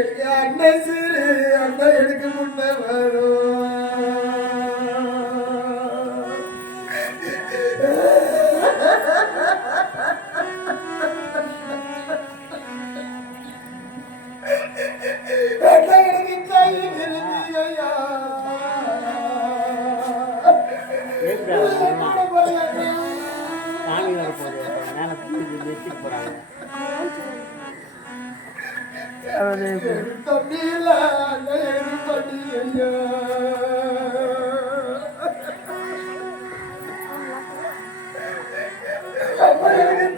எனக்கு அண்ணன் சிறு அண்ணன் எனக்கு முன்ன வரும். சாமி வர போகுது மேலே வச்சுட்டு போகிறாங்க. தம்பியில பண்ணி ஐயா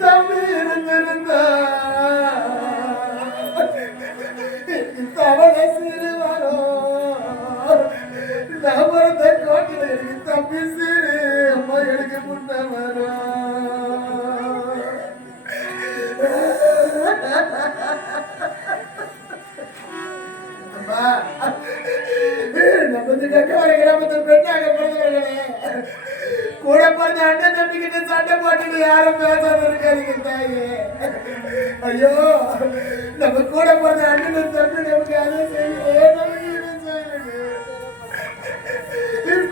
தம்பி இருந்திருந்தா தவணை சிறு வரும் நபரத்தை கோட்டில் எனக்கு தம்பி சிறு அம்மா எனக்கு முன்ன வரும். கிராமத்தில் பெண்ணாக பிறந்தவர்களே கூட பிறந்த அண்ணன் தம்பிக்கிட்ட சண்டை போட்டுட்டு யாரும் பேசாத இருக்காதீங்க தாயே. ஐயோ நம்ம கூட பிறந்த அண்ணன் தம்பி நமக்கு அதை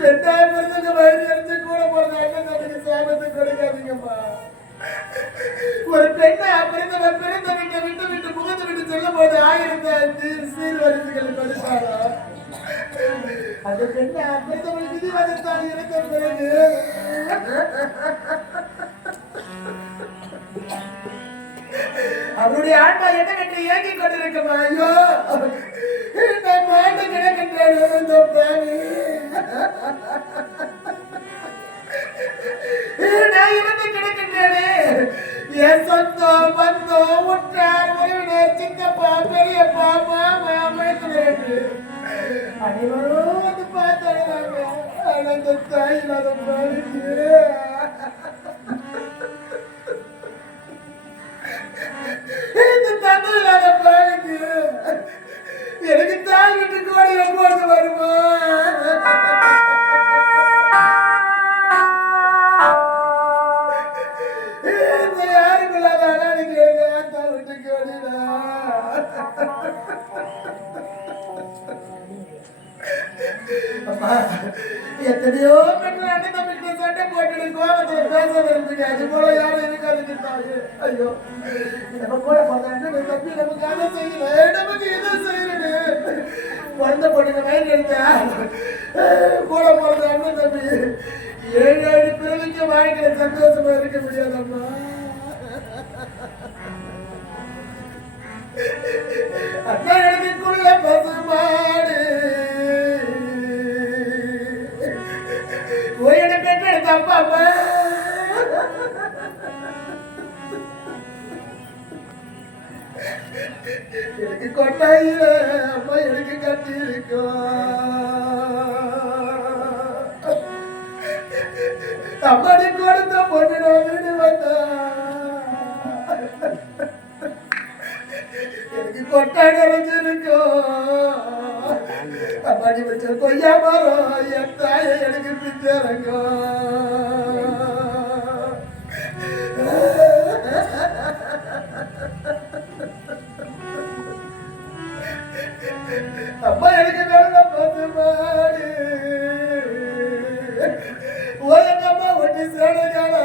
பெண்ணா பிறந்தவங்க வயது எடுத்து கூட பிறந்த அண்ணன் தம்பிக்கு சாபத்தை கொடுக்காதீங்கம்மா. ஒரு பெண்ணை பிறந்தவன் பிறந்த விட்டு விட்டு விட்டு முகத்தை விட்டு சொல்லும் போது 1000 சீர்வரிசைகள் கொடுத்தாரோ அந்த பெண்ணை பிறந்தவன் விதிவாதத்தால் இருந்த பிறகு அவருடைய ஆன்மா என்ன கண்டு இயங்கிக் கொண்டிருக்குமா? ஐயோ நான் மாண்டு கிடக்கின்றேன். நான் இருந்து கிடக்கின்றேனே. என் சொந்தம் பந்தம் உற்றார் உறவினர் சித்தப்பா பெரியப்பா மாமா மைத்துனரு அனைவரும் வந்து பார்த்தாங்க. அந்த தாய் இல்லாத பாருங்க. இந்த தந்தை இல்லாத பாருங்க. எனக்கு தாய் வீட்டு கோடி எப்போது வருமா? யாரும் இல்லாத அனாதைக்கு எனக்கு ஆத்தா விட்டு கோடிடா. எத்தனையோ பெண்கள் அண்ணன் தம்பிக்கு சண்டை போட்டு கோபத்துல பேசாத இருப்பீங்க. அது போல யாரும் இருக்காது. ஐயோ நம்ம கூட பார்த்தா அண்ணன் தம்பி நமக்கு அதை செய்யல நமக்கு இதை செய்யறது பிறந்த பொண்ணுங்க வயது எடுத்தா கூட போறது அண்ணன் தம்பி 7 அடி பிறகு வாழ்க்கையில சந்தோஷமா இருக்க முடியாதம்மா. அண்ணா எனக்குள்ள பசுமாடு ஒரு பெற்றெடுத்த அப்பா அம்மா எனக்கு கொட்டாயில அம்மா எனக்கு கட்டி இருக்கும். அம்மாடி கொடுத்த பொண்ணு நான் வீடு வந்தா எனக்கு கொட்டாய் நிறைஞ்சிருக்கும். அம்மாடி வச்ச கொய்யா மரம் என் தாயை எனக்கு பிச்சரங்கும். அம்மா எனக்கு நல்ல பசுமாடு ஓயங்கம்மா ஒட்டி சேனைகளா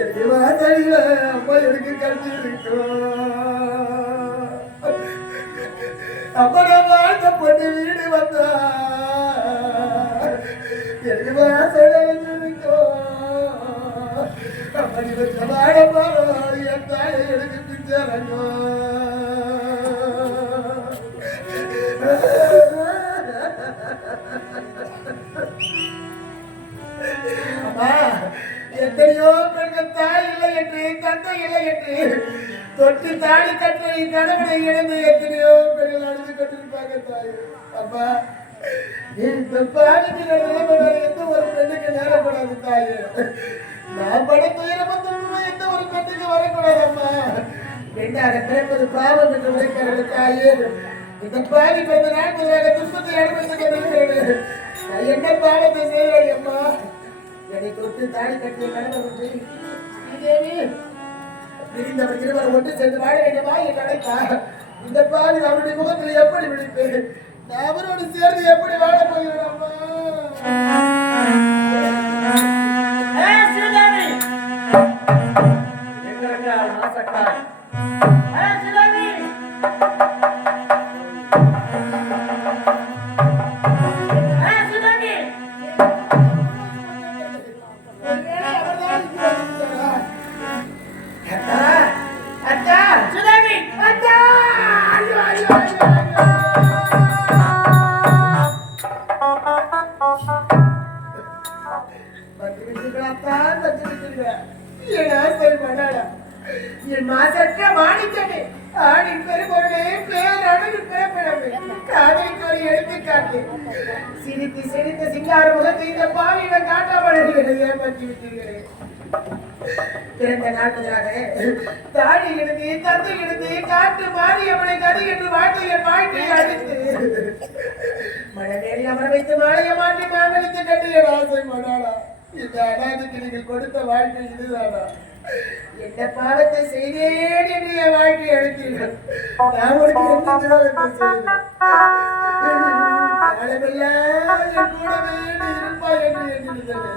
எனக்கு வாசலில அம்மா எனக்கு கட்டி இருக்கும். அம்மா நான் வாழ்ந்த பொண்ணு வீடு வந்தா எனக்கு வாசல் இருக்கும். அம்மா வச்ச வாழ மரம் என் தாயை எனக்கு பிச்சரங்கும். எத்தனையோ பெண்கள் தாய் இல்லை என்று தந்தை இல்லை என்று தொட்டு தாடி கற்ற கணவனை இழந்து எத்தனையோ பெண்கள் அழுது கொண்டிருப்பாங்க தாய். அப்பா இந்த பாதிக்கு நிலைமை எந்த ஒரு பெண்ணுக்கு நேரப்படாது தாயே. நான் பட துயரம் எந்த ஒரு பெண்ணுக்கு வரக்கூடாது. அம்மா பெண்ணாக பிறப்பது பாவம் என்று உரைக்கிறது தாயே. இந்த பாவி பிறந்த நாள் முதலாக துன்பத்தை அனுபவித்துக் கொண்டிருக்கிறது. நான் என்ன பாவத்தை செய்கிறேன் அம்மா? என்னை தொட்டு தாடி கட்டிய கணவன் தேவி பிரிந்தவர் இருவர் ஒன்று சென்று வாழ வேண்டுமா என்று அழைத்தா இந்த பாவி அவருடைய முகத்தில் எப்படி விழிப்பேன் நான் அவரோடு சேர்ந்து எப்படி வாழ போகிறேன் அம்மா என் மாசற்ற மாணிக்கமே ஆணின் பெருமொருளே பேரழகு பிறப்பிடமே காதலுக்கு ஒரு எடுத்துக்காட்டு சிரித்து சிரித்த சிங்கார முகத்தை இந்த பாவியிடம் காட்டாமல் ஏற்படுத்தி விட்டீர்களே பிறந்த நாள் முதலாக தாடி எடுத்து தந்தை எடுத்து காட்டு மாறி அவனை கதி என்று வாழ்க்கையை அழித்து மனமேறி அமர வைத்து மாலையை மாற்றி மாமலித்து கட்டிய ஆசை மனாளா இந்த அனாதைக்கு நீங்கள் கொடுத்த வாழ்க்கை இதுதானா என்ன பாவத்தை செய்தேன் என்று என் வாழ்க்கையை அழைத்தீர்கள் நான் உனக்கு என்ன தியாகத்தை செய்தேன் காலமெல்லாம் என் கூடவே இருப்பாய் என்று எண்ணிருந்தேன்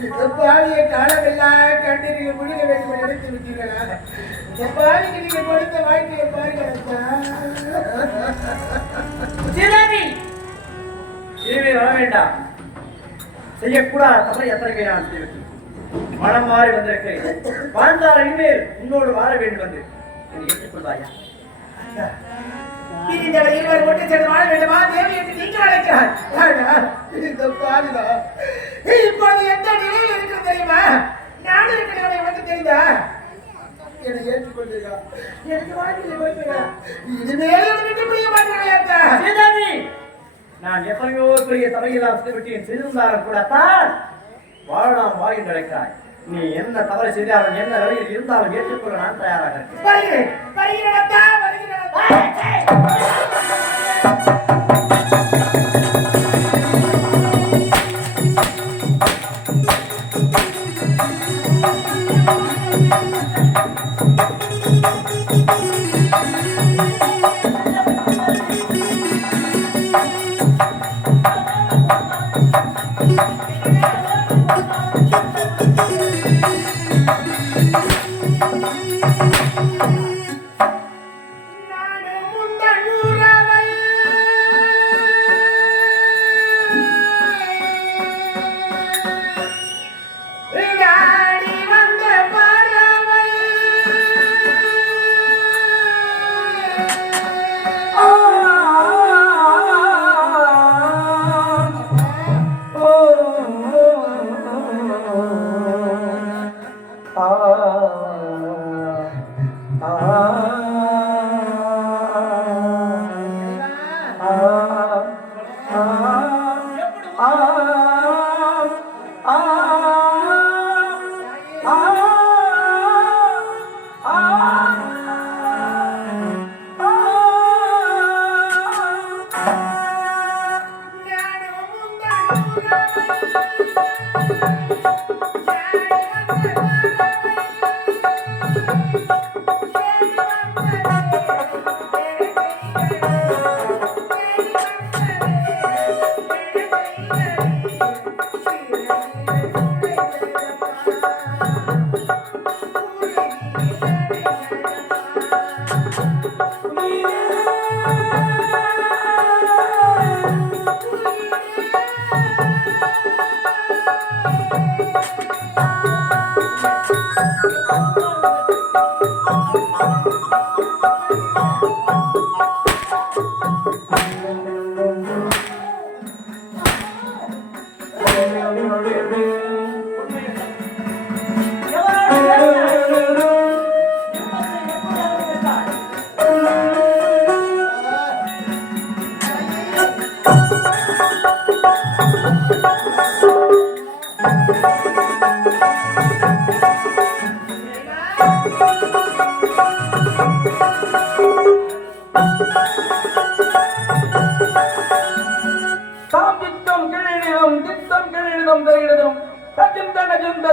இந்த பாவியை காலமெல்லாம் கண்ணீரில் முடிய வேண்டும் எடுத்து விட்டீர்களா இந்த பாவிக்கு நீங்க கொடுத்த வாழ்க்கையை இனிமே வர வேண்டாம் செய்யக்கூடாத தவறை எத்தனை நான் செய்வேன் மனம் மாறி வந்திருக்கிறேன் வாழ்ந்தால் இனிமேல் உன்னோடு வாழ வேண்டும் என்று ஏற்றுக்கொள்வாயா இருவர் ஒன்று சென்று வாழ வேண்டுமா தேவி என்று நீங்கள் அழைக்கிறார் இந்த பாவிதா இப்போது எந்த நிலையில் இருக்கிறது தெரியுமா நான் இருக்கிற வந்து தெரிந்தா என்னை ஏற்றுக்கொள்கிறா எனக்கு வாழ்க்கையில் கொடுக்கிறா இனிமேல் எனக்கு புரிய மாட்டேன் நான் எத்தனையோ பெரிய தவறையெல்லாம் செய்துவிட்டேன் செய்திருந்தாலும் கூட தான் வாழலாம் வா என்று அழைக்கிறாய் நீ என்ன தவறு செய்தாலும் என்ன வழியில் இருந்தாலும் ஏற்றுக்கொள்ள நான் தயாராக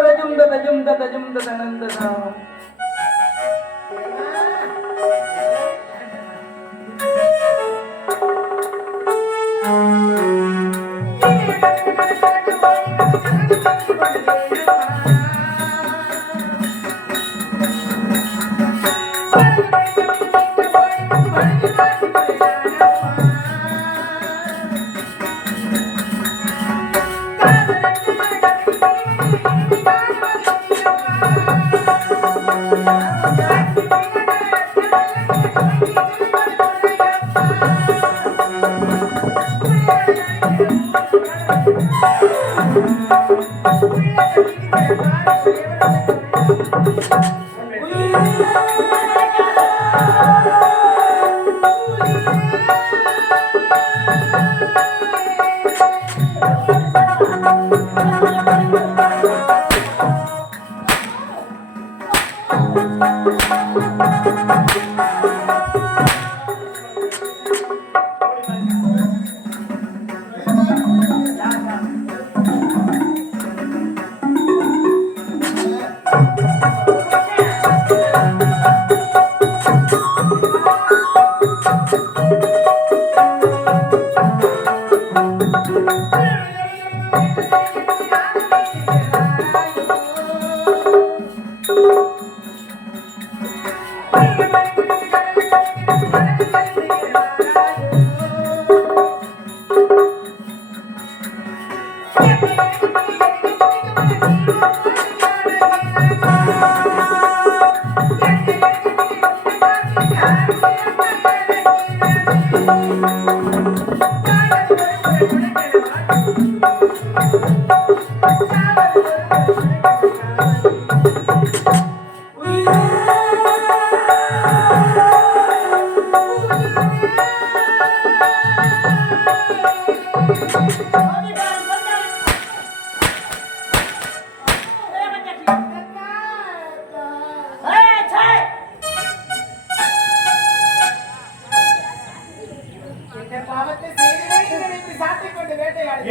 தஜும் தஜும் தஜும் தனந்தனம்.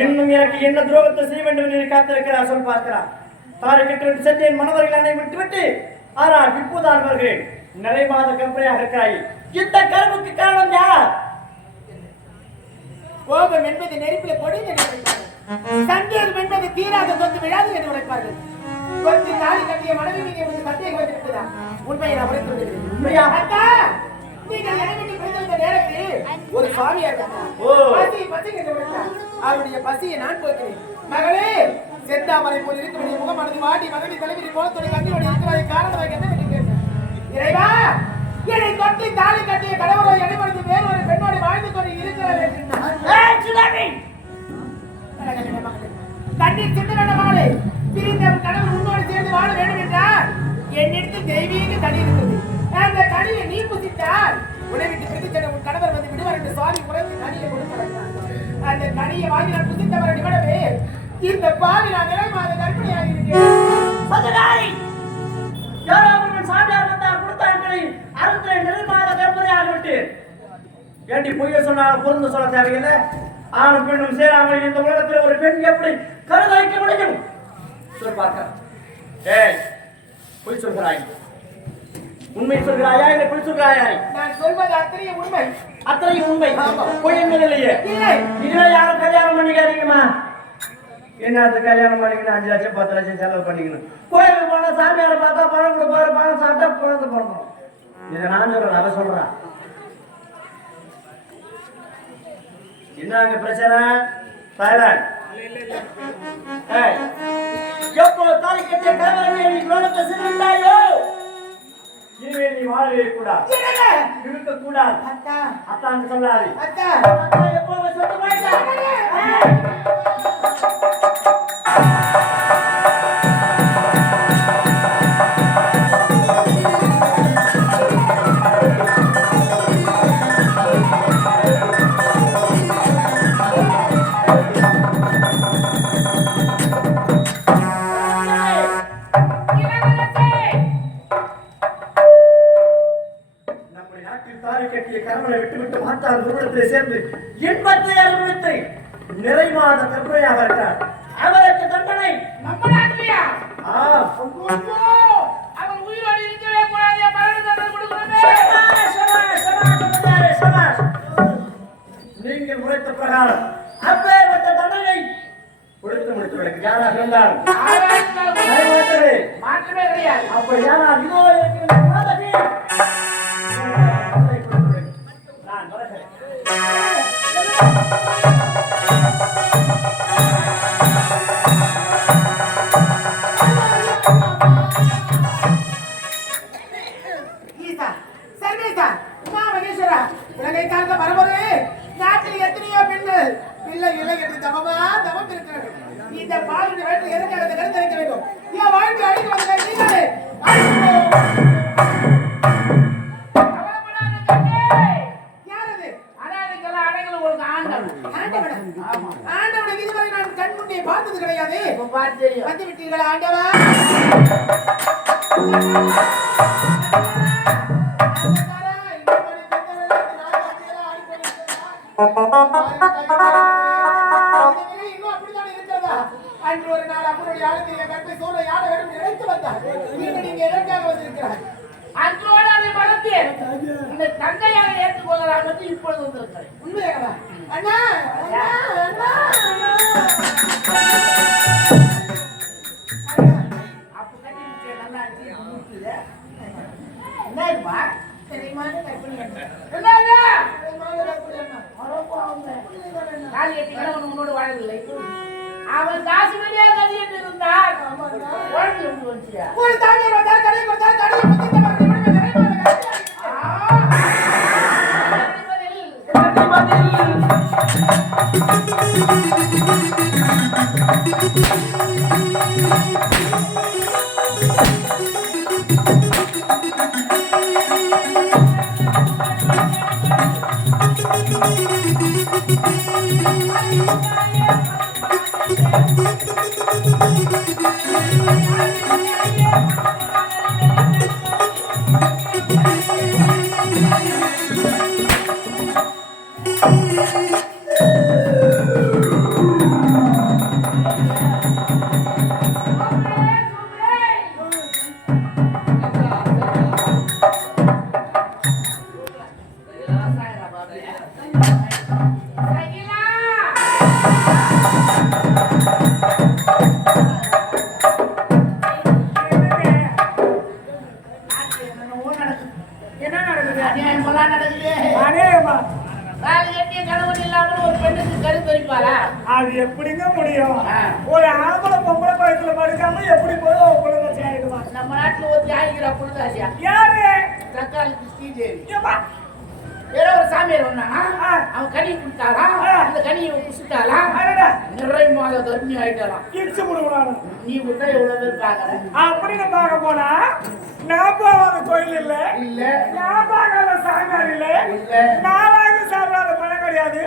இன்னும் எனக்கு என்ன துரோகத்தை செய்ய வேண்டும் என்று காத்திருக்கிறார் சொல் பார்க்கிறார். தாரைக்கு சென்றேன் மனவர்கள் என்னை விட்டுவிட்டு ஆனால் இப்போதான் வருகிறேன். நிறை மாத கம்பெனியாக இருக்கிறாய். இந்த கருவுக்கு காரணம் யார்? கோபம் என்பது நெருப்பில் பொடிந்து சந்தேகம் என்பது தீராத சொத்து விழாது என்று உரைப்பார்கள். கொத்து தாலி கட்டிய மனைவி மீது எனக்கு சந்தேகம் வந்திருக்கிறதா? உண்மையை நான் உரைத்து விடுகிறேன். அக்கா, நீங்கள் எனக்கு பிடித்த நேரத்தில் ஒரு சுவாமியார் அவருடைய பசியை நான் போக்கிறேன். மகளே, செந்தாமரை போல் இருக்கிற முகமானது வாடி மகனை தலைவிரி கோலத்தோட கண்ணியோடு இருக்கிறதை காரணமாக என்ன கேட்டேன். இறைவா, என்னை தொட்டி தாலி கட்டிய கடவுளை இடைமறித்து வேறொரு பெண்ணோடு வாழ்ந்து கொண்டு இருக்கிறார். கண்ணீர் சிந்து வேண்ட மகளே, பிரிந்த கடவுள் உன்னோடு சேர்ந்து வாழ வேண்டும் என்றால் என்னிடத்தில் தெய்வீக கனி இருக்கிறது. அந்த கனியை நீ புசித்தால் உன்னை விட்டு பிரித்து சென்ற உன் கணவர் வந்து விடுவார் என்று சுவாமி குறைந்து கனியை கொடுத்தார். அந்த கனியை வாங்கி நான் புசித்தவரை விடவே இந்த பாவி நான் நிலை மாத கற்பனையாக இருக்கிறேன். சாமியார் வந்தார் கொடுத்தார்கள். அருந்தை நிலை மாத கற்பனையாக விட்டு ஏண்டி பொய்ய சொன்னாலும் பொருந்து சொல்ல தேவையில்லை. ஆணும் பெண்ணும் சேராமல் இந்த உலகத்தில் ஒரு பெண் எப்படி கருதாய்க்க முடியும்? சொல் பார்க்க. ஏய், பொய் சொல்கிறாய். உண்மை சொல்கிறாயா இல்லை பொய் சொல்கிறாயா? நான் சொல்வது அத்தனையும் உண்மை. அத்தனையும் உண்மை. பொய் என்பதில்லையே. இதுவே யாரும் கல்யாணம் பண்ணிக்காதீங்கம்மா. என்னது கல்யாணம் பண்ணிக்கணும்? 5 லட்சம் 10 லட்சம் செலவு பண்ணிக்கணும். கோயிலுக்கு போனா சாமியாரை பார்த்தா பணம் கொடுப்பாரு, பணம் சாப்பிட்டா குழந்தை பிறக்கணும். இதை நான் சொல்றேன், அதை சொல்றேன். என்ன அங்க பிரச்சனை? தாய்லாந்து எப்போ தாலி கட்டிய கணவனை நீ லோகத்தை சிரித்தாயோ இனிமே நீ வாழவே கூடாது, இருக்க கூடாது. அத்தான் சொல்லாது. எப்போ சொத்து போயிட்டா சேர்ந்து இன்பத்தை அனுபவித்து நிறை மாத கற்பனையாக இருக்கிறார். அவருக்கு தண்டனை நம்ம நாட்டிலையா? அவன் உயிரோடு இருக்கவே கூடாது மரண தண்டனை கொடுக்கணுமே. நீங்கள் உரைத்த பிரகாரம் அப்பேற்பட்ட தண்டனை கொடுத்து முடித்து விடுங்க. யாராக இருந்தாலும் மாற்றமே கிடையாது. அப்படி யாரால் இதோ இருக்கிற மாதவி நான் வரகிறேன். ஈசா, சர்வேசா, உமா மகேஸ்வரா, உலகை காண்க மரபொரு, நாட்டில் எத்தனையோ பெண்கள் பிள்ளை இல்லை என்று தவம் இருக்கிறது. இந்த பாலின் வயிற்றில் எதற்காக இந்த கருத்து வைக்க வேண்டும்? என் வாழ்க்கை அழிந்து வந்த நீங்களே ஆண்டவனை இதுவரை நான் கண் முன்னே பார்த்தது கிடையாது. வந்து விட்டீர்களா ஆண்டவா? அன்று ஒரு நாள் அப்பனுடைய ஆளுநர் கற்பை சூழ யார வேண்டும் நினைத்து வந்தார். நீங்க எதற்காக வந்திருக்கிறார்? அன்றோடு அதை மறந்தேன். இந்த தங்கையாக ஏற்றுக்கொள்ளலாம் என்று இப்பொழுது வந்திருக்கிறேன். உண்மையாகவா? அண்ணா அண்ணா அண்ணா அப்ப கட்டி முட்டிய நல்லா அடிச்சு முடிச்சுது. என்னம்மா தெரியுமா கற்பனை என்னது அண்ணா காலி கட்டிக்கலாம் உன்னோடு வாழவில்லை. அவன் காசு வெளியே கதி என்று இருந்தான். குழந்தை எப்படி வந்துச்சியா? ஒரு தாங்க வந்தார் கடை கொடுத்தார் கடை புத்தித்த மரணி மரணி நிறைவாக என்ன நடக்குது? அநியாயமெல்லாம் நடக்குது. அநேகமா காலி கட்டிய கணவன் இல்லாமல் ஒரு பெண்ணுக்கு கருத்தரிப்பாளா? அது எப்படிங்க முடியும்? ஒரு ஆம்பளை பொம்பளை பயத்துல படுக்காம எப்படி போய் குழந்தை செய்யிடுவான்? நம்ம நாட்டுல ஒரு தியாகிக்கிற புழுதாசியா யாரு? தக்காளிக்கு ஸ்ரீதேவி ஏம்மா? ஏதோ ஒரு சாமியார் வந்தானா அவன் கனி கொடுத்தாளா? அந்த கனியை குசுத்தாளா? அடடா, நிறை மாத கர்ப்பிணி ஆயிட்டாளாம். இடிச்சு முடுவானு. நீ விட்டா எவ்வளவு பேர் பாக்குற? அப்படின்னு பார்க்க போனா நான் போகாத கோயில் இல்ல, இல்ல நான் பார்க்காத சாமியார் இல்ல, இல்ல. நான் வாங்கி சாப்பிடாத பழம் கிடையாது.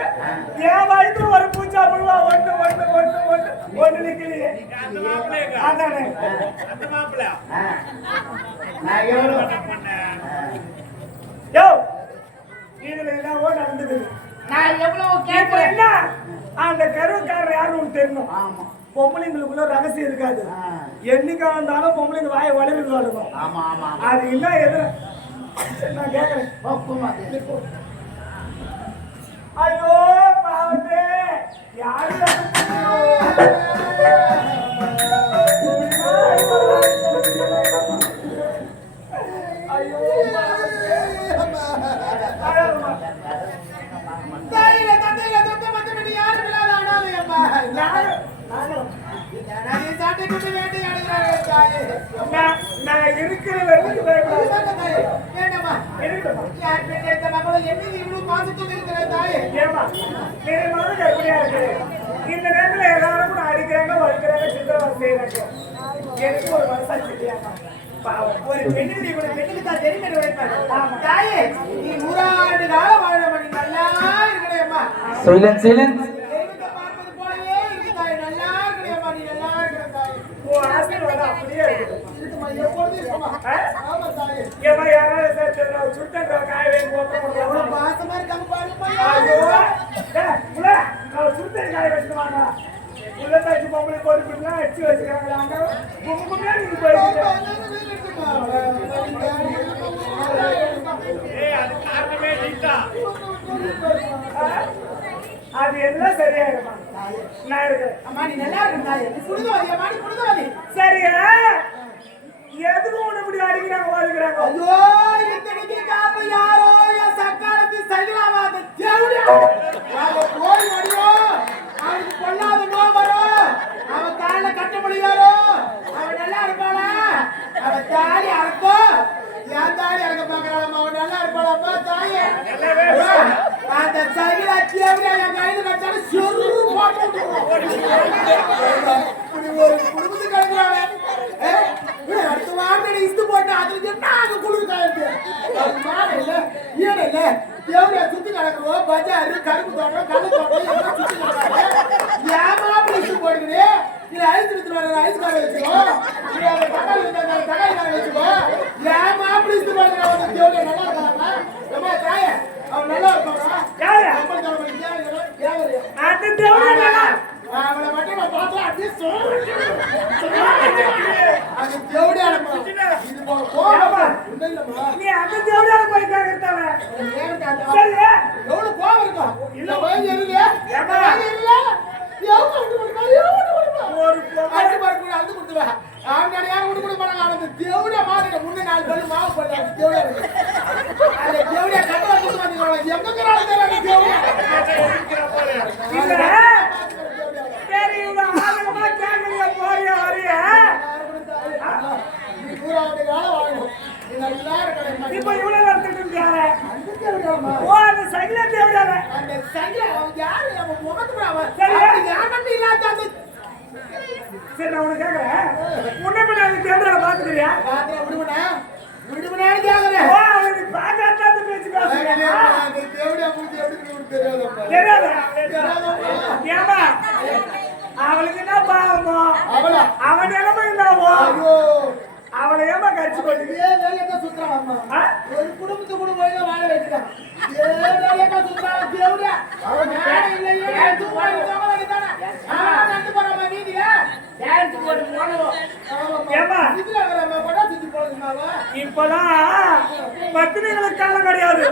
என் வயிற்றுல ஒரு பூச்சா புழுவா ஒண்ணு ஒண்ணு ஒண்ணு ஒண்ணு ஒண்ணு நிக்கலையே. அதானே நான் எவ்வளவு யோ, இதுல என்ன நடந்தது? நான் எவ்வளவு இப்ப கேட்கிறேன். என்ன? அந்த கருவுக்காரர் யாருன்னு உனக்கு தெரியும். ஆமா பொம்பளைங்களுக்குள்ள ரகசியம் இருக்காது. என்னைக்கா வந்தாலும் பொம்பளைங்க வாயை வளர்ந்து வாழும். ஆமா ஆமா அது இல்ல எது நான் கேக்குறேன். பக்குவமா ஐயோ பாவத்தே, யாரு ஐயோ தாயில தந்தையில தொட்ட மத்தபடி யாரும் இல்லாத ஆனாலும் அம்மா நானே சாட்டை கொண்டு வேட்டையாடுகிறார்கள் தாயே. நான் இருக்கிற வரைக்கும் பயப்படாத. சொல்லுங்க தாயே, வேண்டாமா? இருக்கட்டும். யார் பெற்றெடுத்த மகளை என் மீது இவ்வளவு பாசத்தோடு இருக்கிற தாயே. ஏமா நீ மனது எப்படியா இருக்கு? இந்த நேரத்துல எல்லாரும் கூட அடிக்கிறாங்க வலிக்கிறாங்க சித்திரவதை செய்யறாங்க. எனக்கு ஒரு வருஷம் தெரியாமா? ஒரு பெண்ணுக்கு கூட பெண்ணுக்கு தான் தெரிஞ்சு உழைப்பாங்க. தாயே, நீ 100 ஆண்டு காலம் வாழ நல்லா இருக்கிறேம்மா. Silence silence. தெய்வத்தை பார்ப்பது போலவே இருக்கு தாயே, நல்லா இருக்கிறேம்மா. நீ நல்லா இருக்கிற தாயே. உன் ஆசீர்வாதம் அப்படியே இருக்குது. இருக்குமா, எப்பொழுதும் இருக்குமா? ஆமா தாயே. ஏமா யாராவது சுத்தம் காய வேணும் போட்டு எவ்வளவு பாசமா இருக்காங்க பாருமா. ஐயோ, உள்ள நான் சுத்தம் காய வச்சுட்டு வாங்க. உள்ள தாச்சி பொம்பளை போட்டு அடிச்சு வச்சுக்கிறாங்க கும்புமே நீங்க போயிட்டு அது காரணமே நீட்டா அது எல்லாம் சரியாயிருமா நான் இருக்கேன் அம்மா நீ நல்லா இருக்கா நீ குடுதவாதி அம்மா நீ குடுதவாதி சரியா எதுக்கு உன்னை இப்படி அடிக்கிறாங்க வாதிக்கிறாங்க ஐயோ இத்தனைக்கு காரணம் யாரோ என் சக்காலத்தி சைலாவாத தேவடியா அவன் போய் வடியோ அவனுக்கு பொல்லாத நோய் வரும் அவன் காலில் கட்ட முடியாரோ அவன் நல்லா இருப்பாளா அவன் தாடி அறக்கும் என் தாடி அறக்க பாக்குறான் அவன் நல்லா இருப்பாளப்பா தாயே அந்த சைலா தேவடியா என் கையில கட்டாலும் சொரு போட்டு ஒரு குடும்பத்துக்கு கிடக்குறாங்க அடுத்த வாரம் இஸ்து போட்டு அதுக்கு என்ன அங்க குளிர் காயுது மாடு இல்ல ஈடு இல்ல தேவடியா சுத்தி கிடக்குறோம் பஜாரு கரும்பு தோட்டம் கல்லு தோட்டம் எல்லாம் சுத்தி கிடக்காங்க ஏமா அப்படி இஸ்து போடுகிறே இல்ல ஐஸ் எடுத்துட்டு வர ஐஸ் கார வச்சுக்கோ இல்ல தக்காளி கார வச்சுக்கோ ஏமா அப்படி இஸ்து போடுகிற தேவடியா நல்லா இருக்காங்களா ஏமா தாயே அவன் நல்லா இருப்பானா யாரு அப்படி தர மாட்டேங்க அந்த தேவடியா அவளை மட்டும் நான் பார்த்தா அப்படியே அது தேவடியா இது போக இல்லம்மா நீ அந்த தேவடியா போய் கேக்குறதானே சரி எவ்வளவு கோவம் இருக்கும் இல்ல வயது இல்ல இல்ல ஒரு அடி பறக்கு அழுது கொடுத்துவா அவங்க யாரும் விட்டு கொடுக்க மாட்டாங்க அந்த தேவடியா மாதிரி முன்னே 4 பல்லு மாவு போட்டாங்க தேவடியா அந்த தேவடியா கட்ட வந்து வந்து எங்க இருக்கிறாங்க அந்த தேவடியா இல்ல சரி இவங்க ஆகமா கேக்குறீங்க போறியா வரியா நீ பூராவுடைய காலம் வாழணும் நீ நல்லா இருக்கணும் இப்ப இவ்வளவு நடத்திட்டு இருக்காரு அந்த தேவடியா ஓ அந்த சைல தேவடியால அந்த சைல அவன் யாரு அவன் முகத்துக்கு அவன் சரி யாருமே இல்லாத அந்த சரி நான் உனக்கு கேக்குறேன் முன்ன பின்ன அந்த தேவடியால பாத்துக்கிறியா பாத்திர விடுமனான்னு கேக்குறேன் ஓ அவனுக்கு பாக்காத பேச்சு பேசுறீங்க அந்த தேவடியா மூஞ்சி எப்படி தெரியாதப்பா தெரியாது ஏமா அவளுக்கு என்ன பாவமோ அவளா அவன் நிலைமை என்னவோ ஐயோ அவளை ஏமா கடிச்சு போட்டு இதே வேலையை சுத்துறான் அம்மா ஒரு குடும்பத்து குடும்பம் வாழ வைக்கிறான் இதே வேலையை சுத்துறான் தேவடியா அவன் யாரும் இல்லையே தூவாடி தவறானே நண்டு போறாமா வீதியில டான்ஸ் போட்டு போனோம் ஏமா இதுல வரமா கூட சுத்தி போடுறாங்க இப்பதான் பத்தினிகளுக்கு காலம் கிடையாது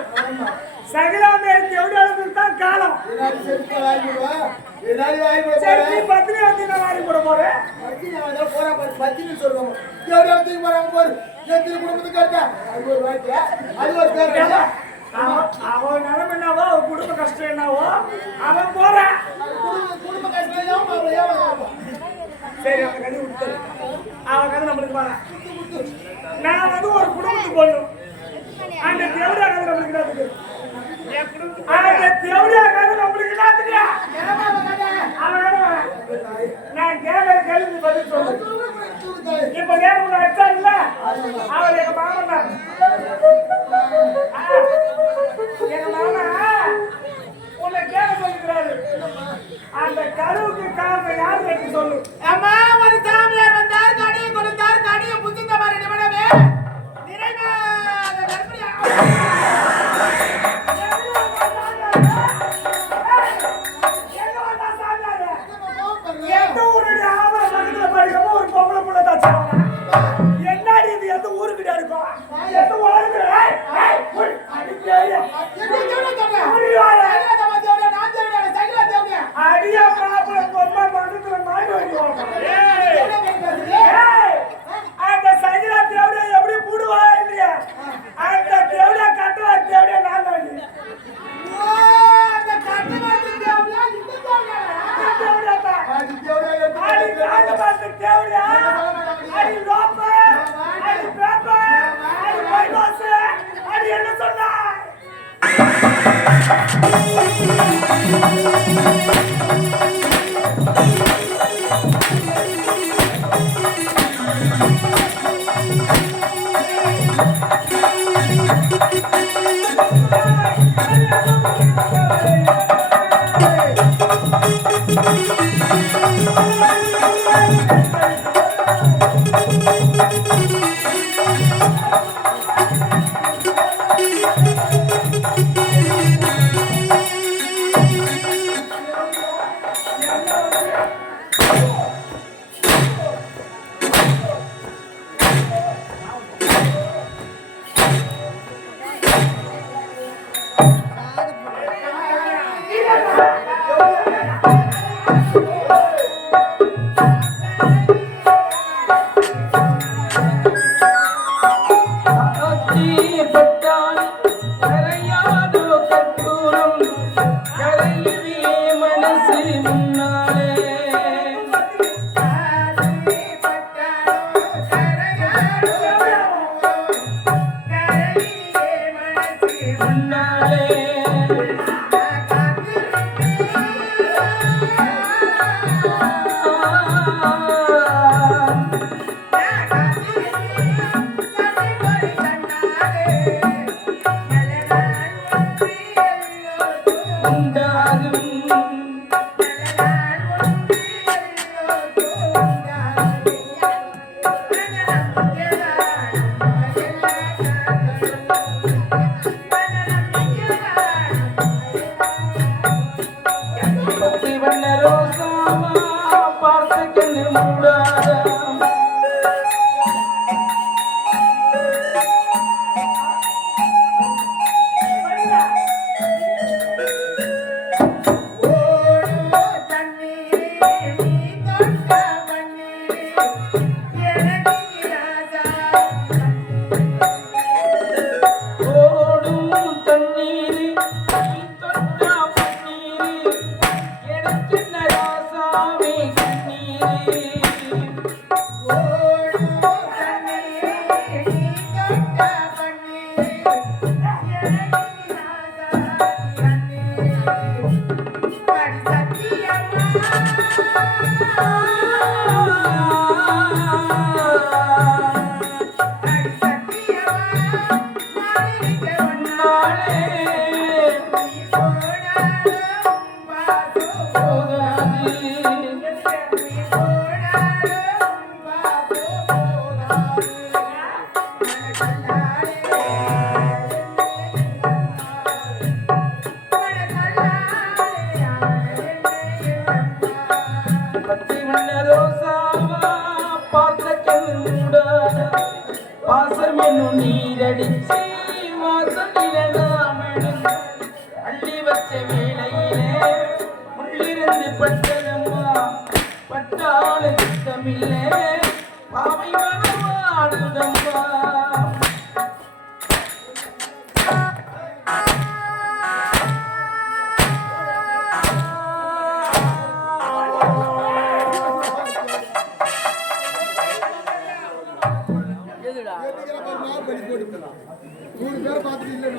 சகலாமே தேவடியாளுக்கு தான் காலம் ஏதாவது செருப்பு வாங்கிடுவா ஏதாவது வாங்கி கொடுப்பா சரி நீ பத்தினி வந்து நான் வாங்கி போட போறேன் போறா பத்தின்னு சொல்லுவாங்க தேவடியா தூக்கி போறாங்க போரு எத்தனை குடும்பத்துக்கு கேட்டா அது ஒரு வாக்கியா அது ஒரு பேர் அவன் நிலைமை என்னவோ அவன் குடும்ப கஷ்டம் என்னவோ அவன் போறான் குடும்ப கஷ்டம் அவன் சரி அவன் கதை விட்டு அவன் கதை நம்மளுக்கு வரான் நான் வந்து ஒரு குடும்பத்துக்கு போடணும் அந்த தேவடியா கதை நம்மளுக்கு என்னத்துக்கு அந்த தேவடியா கதை நம்மளுக்கு என்னத்துக்கு நான் கேட்கிற கேள்வி பதில் சொல்லு இப்ப நேரம் அடிச்சா இல்ல அவர் எங்க மாமன் தான் எங்க மாமா உன்னை கேட்க சொல்லிக்கிறாரு அந்த கருவுக்கு காரணம் யாரு எனக்கு சொல்லு அம்மா ஒரு சாமியார் வந்தார் கடியை கொடுத்தார் கடியை புத்தித்த மாதிரி நிமிடமே நிறைவேற கர்ப்பிணியா எந்த ஊருடைய ஆவண பக்கத்துல படிக்காம ஒரு பொம்பளை புள்ள தான் என்னடி இது எந்த ஊருக்கு இருக்கும் எந்த ஊருக்கு அடியா மாப்பிள்ள பொம்மை பக்கத்துல மாட்டு வைக்குவாங்க அந்த சைலா தேவடியா எப்படி போடுவா இல்லையா அந்த தேவடியா கட்டுவா தேவடியா நான் தான் என்ன சொன்னா பாசம் என்னும் நீரடிச்சு வாசலில நாம் எழுந்து அள்ளி வச்ச வேளையிலே உள்ளிருந்து பட்டதம்மா பட்டாள சித்தமில்லை பாவை மனமாடுதம்மா மூணு பேரை பார்த்துட்டு இல்லைன்னு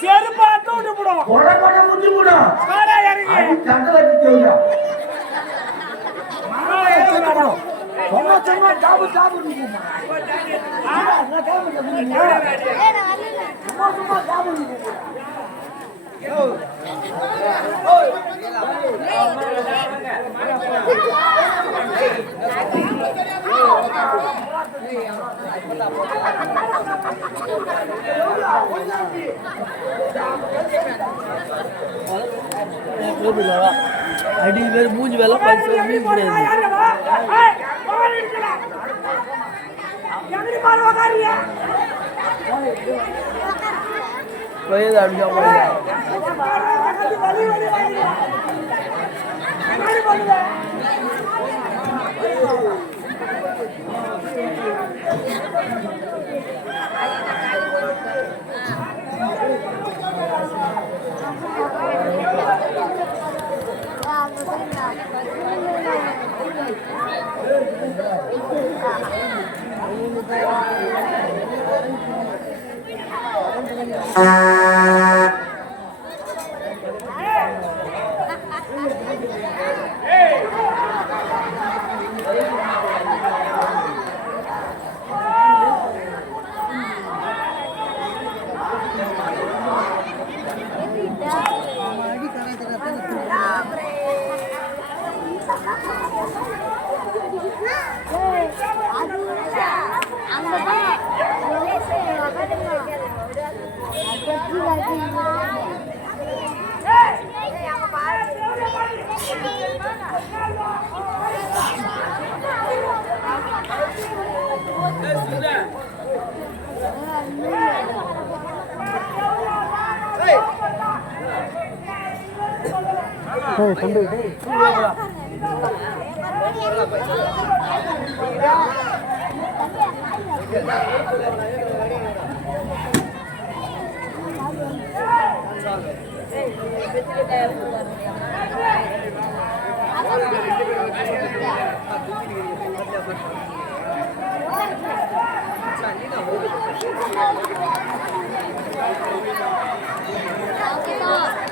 செருப்பாட்டு விட்டு போடும் கொடை முத்தி போடும் இறங்கி தங்க வச்சு சொன்னா ஜாபு ஜாபு அடி பேர் மூஞ்சி வேலை வயது அடிச்சா Kita